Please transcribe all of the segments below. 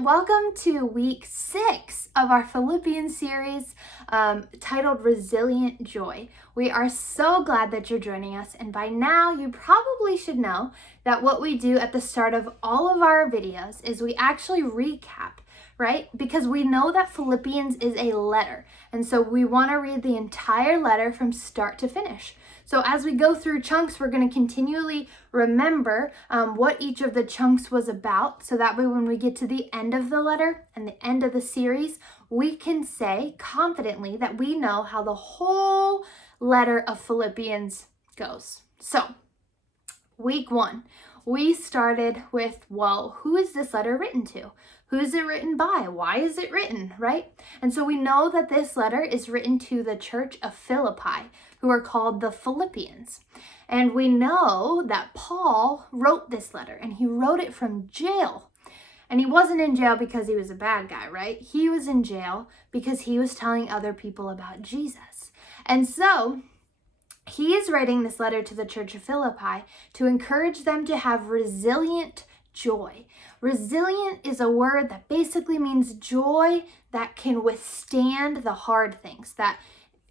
welcome to week 6 of our Philippians series titled Resilient Joy. We are so glad that you're joining us, and by now you probably should know that what we do at the start of all of our videos is we actually recap, right? Because we know that Philippians is a letter, and so we want to read the entire letter from start to finish. So as we go through chunks, we're going to continually remember what each of the chunks was about. So that way when we get to the end of the letter and the end of the series, we can say confidently that we know how the whole letter of Philippians goes. So week 1, we started with, well, who is this letter written to? Who is it written by? Why is it written, right? And so we know that this letter is written to the church of Philippi, who are called the Philippians. And we know that Paul wrote this letter, and he wrote it from jail. And he wasn't in jail because he was a bad guy, right? He was in jail because he was telling other people about Jesus. And so he is writing this letter to the church of Philippi to encourage them to have resilient joy. Resilient is a word that basically means joy that can withstand the hard things, that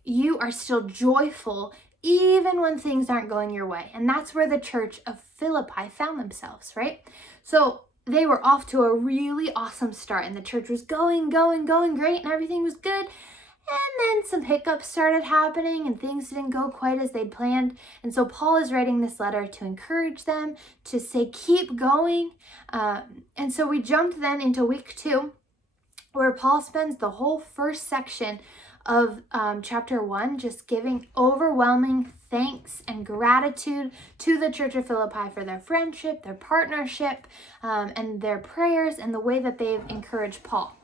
you are still joyful even when things aren't going your way. And that's where the church of Philippi found themselves, right? So they were off to a really awesome start, and the church was going great, and everything was good. And then some hiccups started happening and things didn't go quite as they'd planned. And so Paul is writing this letter to encourage them, to say, keep going. And so we jumped then into week 2, where Paul spends the whole first section of chapter 1 just giving overwhelming thanks and gratitude to the church of Philippi for their friendship, their partnership, and their prayers and the way that they've encouraged Paul.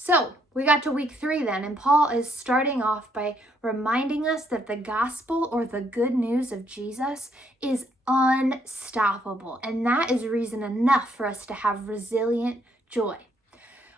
So we got to week 3 then, and Paul is starting off by reminding us that the gospel, or the good news of Jesus, is unstoppable. And that is reason enough for us to have resilient joy.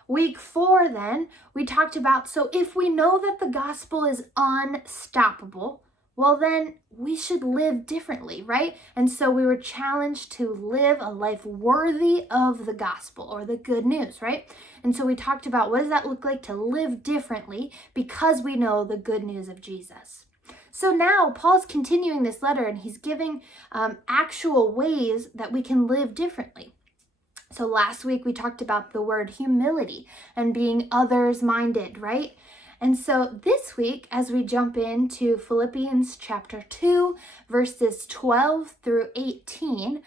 Week 4 then, we talked about, so if we know that the gospel is unstoppable, well then we should live differently, right? And so we were challenged to live a life worthy of the gospel, or the good news, right? And so we talked about, what does that look like to live differently because we know the good news of Jesus. So now Paul's continuing this letter, and he's giving actual ways that we can live differently. So last week we talked about the word humility and being others-minded, right? And so this week, as we jump into Philippians chapter 2, verses 12 through 18,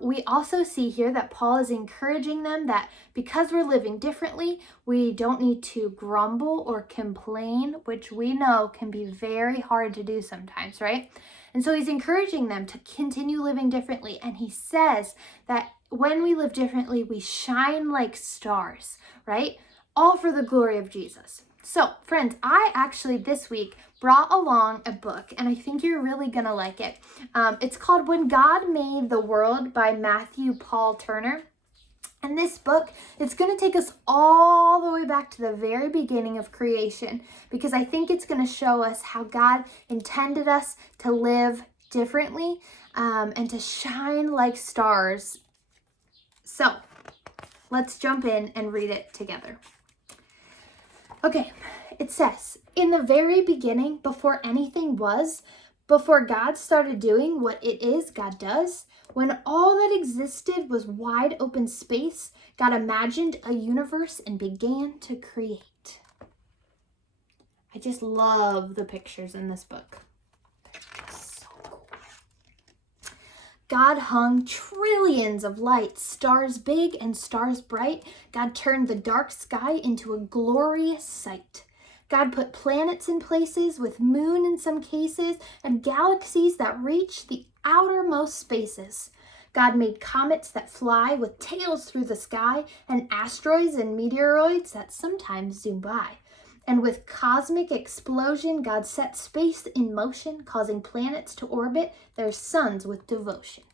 we also see here that Paul is encouraging them that because we're living differently, we don't need to grumble or complain, which we know can be very hard to do sometimes, right? And so he's encouraging them to continue living differently. And he says that when we live differently, we shine like stars, right? All for the glory of Jesus. So, friends, I actually this week brought along a book, and I think you're really going to like it. It's called When God Made the World by Matthew Paul Turner. And this book, it's going to take us all the way back to the very beginning of creation, because I think it's going to show us how God intended us to live differently and to shine like stars. So, let's jump in and read it together. Okay, it says, in the very beginning, before anything was, before God started doing what it is God does, when all that existed was wide open space, God imagined a universe and began to create. I just love the pictures in this book. So cool. God hung trillions of lights, stars big and stars bright. God turned the dark sky into a glorious sight. God put planets in places, with moon in some cases, and galaxies that reach the outermost spaces. God made comets that fly with tails through the sky, and asteroids and meteoroids that sometimes zoom by. And with cosmic explosion, God set space in motion, causing planets to orbit their suns with devotion.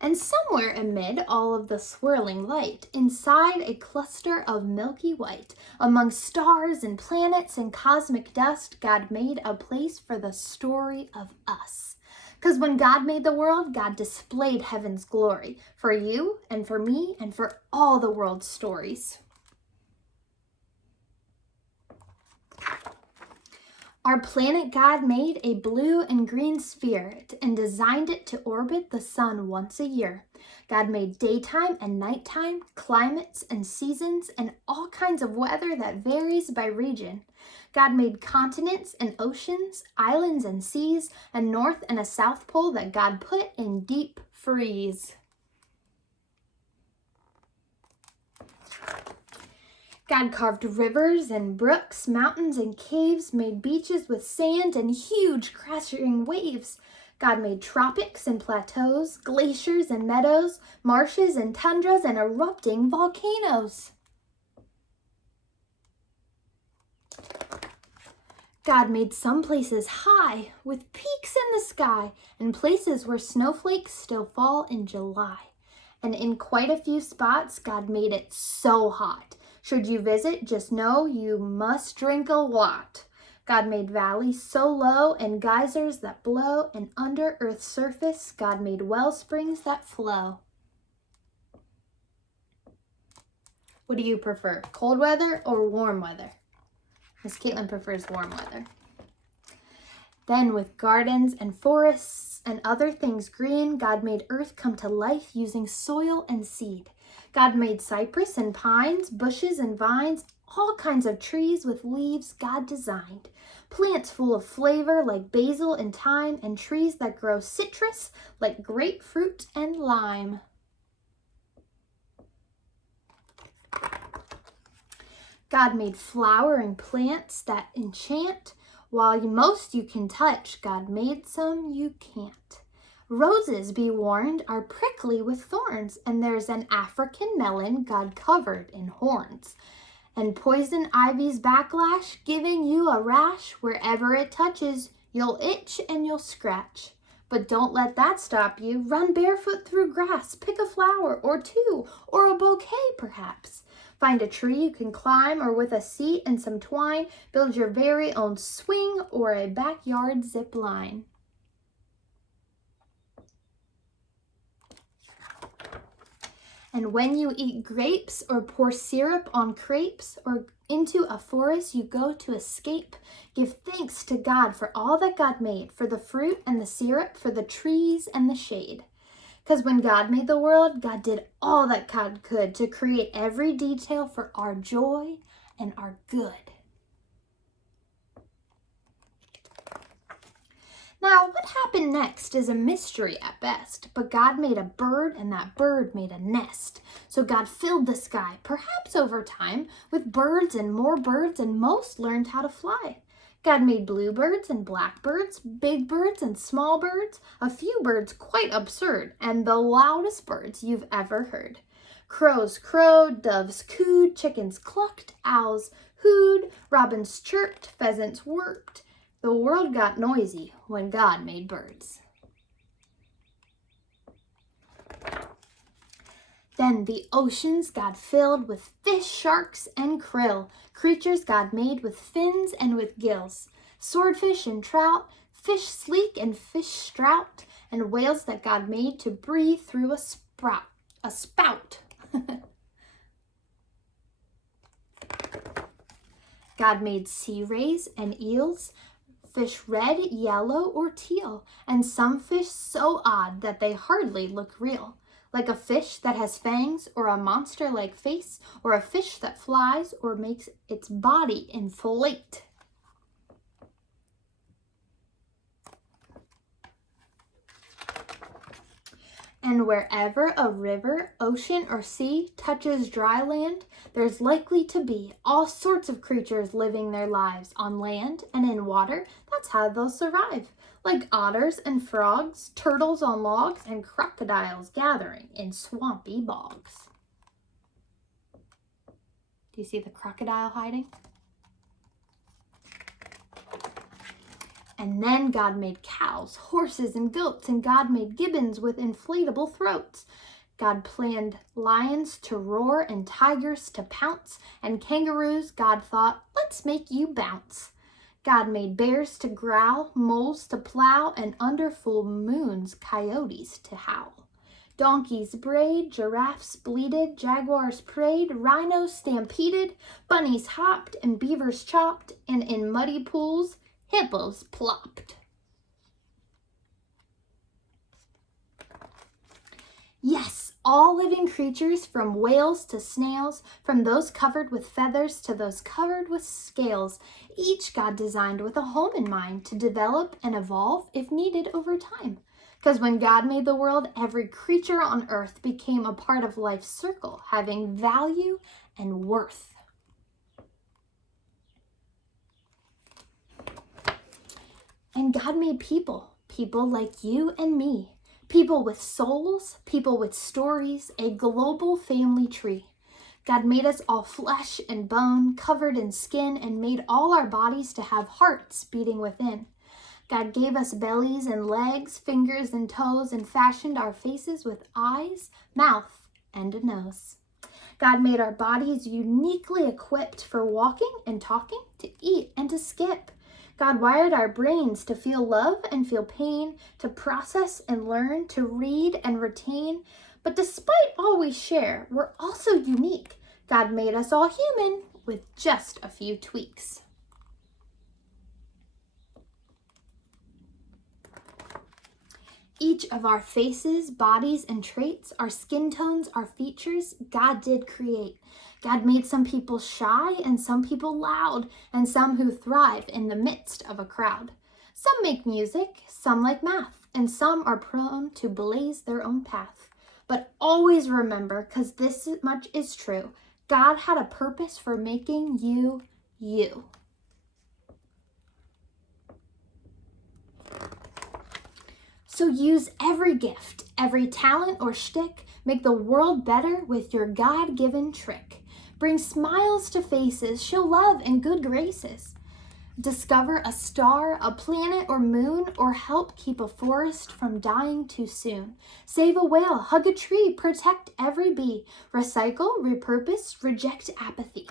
And somewhere amid all of the swirling light, inside a cluster of milky white, among stars and planets and cosmic dust, God made a place for the story of us. Because when God made the world, God displayed heaven's glory for you and for me and for all the world's stories. Our planet God made a blue and green sphere and designed it to orbit the sun once a year. God made daytime and nighttime, climates and seasons, and all kinds of weather that varies by region. God made continents and oceans, islands and seas, a north and a south pole that God put in deep freeze. God carved rivers and brooks, mountains and caves, made beaches with sand and huge crashing waves. God made tropics and plateaus, glaciers and meadows, marshes and tundras, and erupting volcanoes. God made some places high, with peaks in the sky, and places where snowflakes still fall in July. And in quite a few spots, God made it so hot. Should you visit, just know you must drink a lot. God made valleys so low and geysers that blow, and under Earth's surface, God made well springs that flow. What do you prefer, cold weather or warm weather? Miss Caitlin prefers warm weather. Then with gardens and forests and other things green, God made earth come to life using soil and seed. God made cypress and pines, bushes and vines, all kinds of trees with leaves God designed. Plants full of flavor like basil and thyme, and trees that grow citrus like grapefruit and lime. God made flowering plants that enchant. While most you can touch, God made some you can't. Roses, be warned, are prickly with thorns, and there's an African melon God covered in horns. And poison ivy's backlash, giving you a rash. Wherever it touches, you'll itch and you'll scratch. But don't let that stop you. Run barefoot through grass, pick a flower or two, or a bouquet perhaps. Find a tree you can climb, or with a seat and some twine, build your very own swing or a backyard zip line. And when you eat grapes or pour syrup on crepes, or into a forest you go to escape, give thanks to God for all that God made, for the fruit and the syrup, for the trees and the shade. Because when God made the world, God did all that God could to create every detail for our joy and our good. Now, what happened next is a mystery at best, but God made a bird, and that bird made a nest. So God filled the sky, perhaps over time, with birds, and most learned how to fly. God made bluebirds and blackbirds, big birds and small birds, a few birds quite absurd, and the loudest birds you've ever heard. Crows crowed, doves cooed, chickens clucked, owls hooed, robins chirped, pheasants worked. The world got noisy when God made birds. Then the oceans God filled with fish, sharks, and krill, creatures God made with fins and with gills, swordfish and trout, fish sleek and fish strout, and whales that God made to breathe through a spout. God made sea rays and eels, fish red, yellow, or teal, and some fish so odd that they hardly look real. Like a fish that has fangs, or a monster-like face, or a fish that flies or makes its body inflate. And wherever a river, ocean, or sea touches dry land, there's likely to be all sorts of creatures living their lives on land and in water. That's how they'll survive. Like otters and frogs, turtles on logs, and crocodiles gathering in swampy bogs. Do you see the crocodile hiding? And then God made cows, horses, and goats, and God made gibbons with inflatable throats. God planned lions to roar and tigers to pounce, and kangaroos, God thought, let's make you bounce. God made bears to growl, moles to plow, and under full moons, coyotes to howl. Donkeys brayed, giraffes bleated, jaguars prayed, rhinos stampeded, bunnies hopped, and beavers chopped, and in muddy pools, hippos plopped. Yes, all living creatures, from whales to snails, from those covered with feathers to those covered with scales, each God designed with a home in mind to develop and evolve if needed over time. Because when God made the world, every creature on earth became a part of life's circle, having value and worth. And God made people like you and me, people with souls, people with stories, a global family tree. God made us all flesh and bone, covered in skin, and made all our bodies to have hearts beating within. God gave us bellies and legs, fingers and toes, and fashioned our faces with eyes, mouth, and a nose. God made our bodies uniquely equipped for walking and talking, to eat and to skip. God wired our brains to feel love and feel pain, to process and learn, to read and retain. But despite all we share, we're also unique. God made us all human with just a few tweaks. Each of our faces, bodies, and traits, our skin tones, our features, God did create. God made some people shy and some people loud, and some who thrive in the midst of a crowd. Some make music, some like math, and some are prone to blaze their own path. But always remember, because this much is true, God had a purpose for making you, you. So use every gift, every talent or shtick, make the world better with your God-given trick. Bring smiles to faces, show love and good graces. Discover a star, a planet or moon, or help keep a forest from dying too soon. Save a whale, hug a tree, protect every bee. Recycle, repurpose, reject apathy.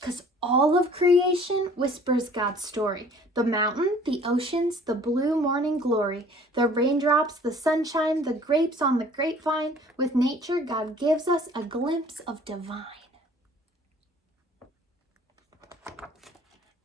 Because all of creation whispers God's story. The mountain, the oceans, the blue morning glory, the raindrops, the sunshine, the grapes on the grapevine. With nature, God gives us a glimpse of divine.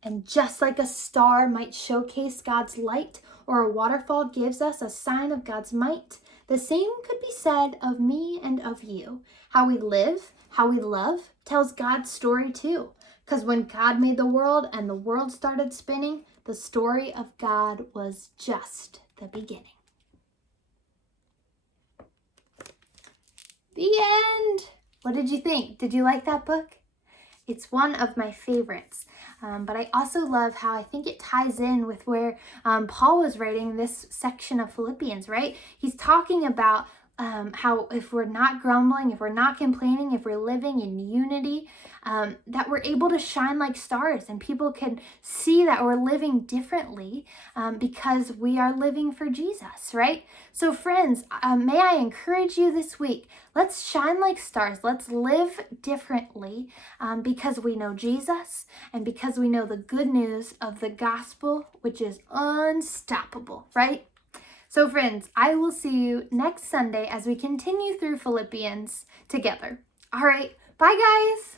And just like a star might showcase God's light, or a waterfall gives us a sign of God's might, the same could be said of me and of you. How we live, how we love, tells God's story too. Because when God made the world and the world started spinning, the story of God was just the beginning. The end! What did you think? Did you like that book? It's one of my favorites, but I also love how I think it ties in with where Paul was writing this section of Philippians, right? He's talking about how if we're not grumbling, if we're not complaining, if we're living in unity, that we're able to shine like stars and people can see that we're living differently because we are living for Jesus, right? So friends, may I encourage you this week, let's shine like stars. Let's live differently because we know Jesus and because we know the good news of the gospel, which is unstoppable, right? So friends, I will see you next Sunday as we continue through Philippians together. All right, bye guys.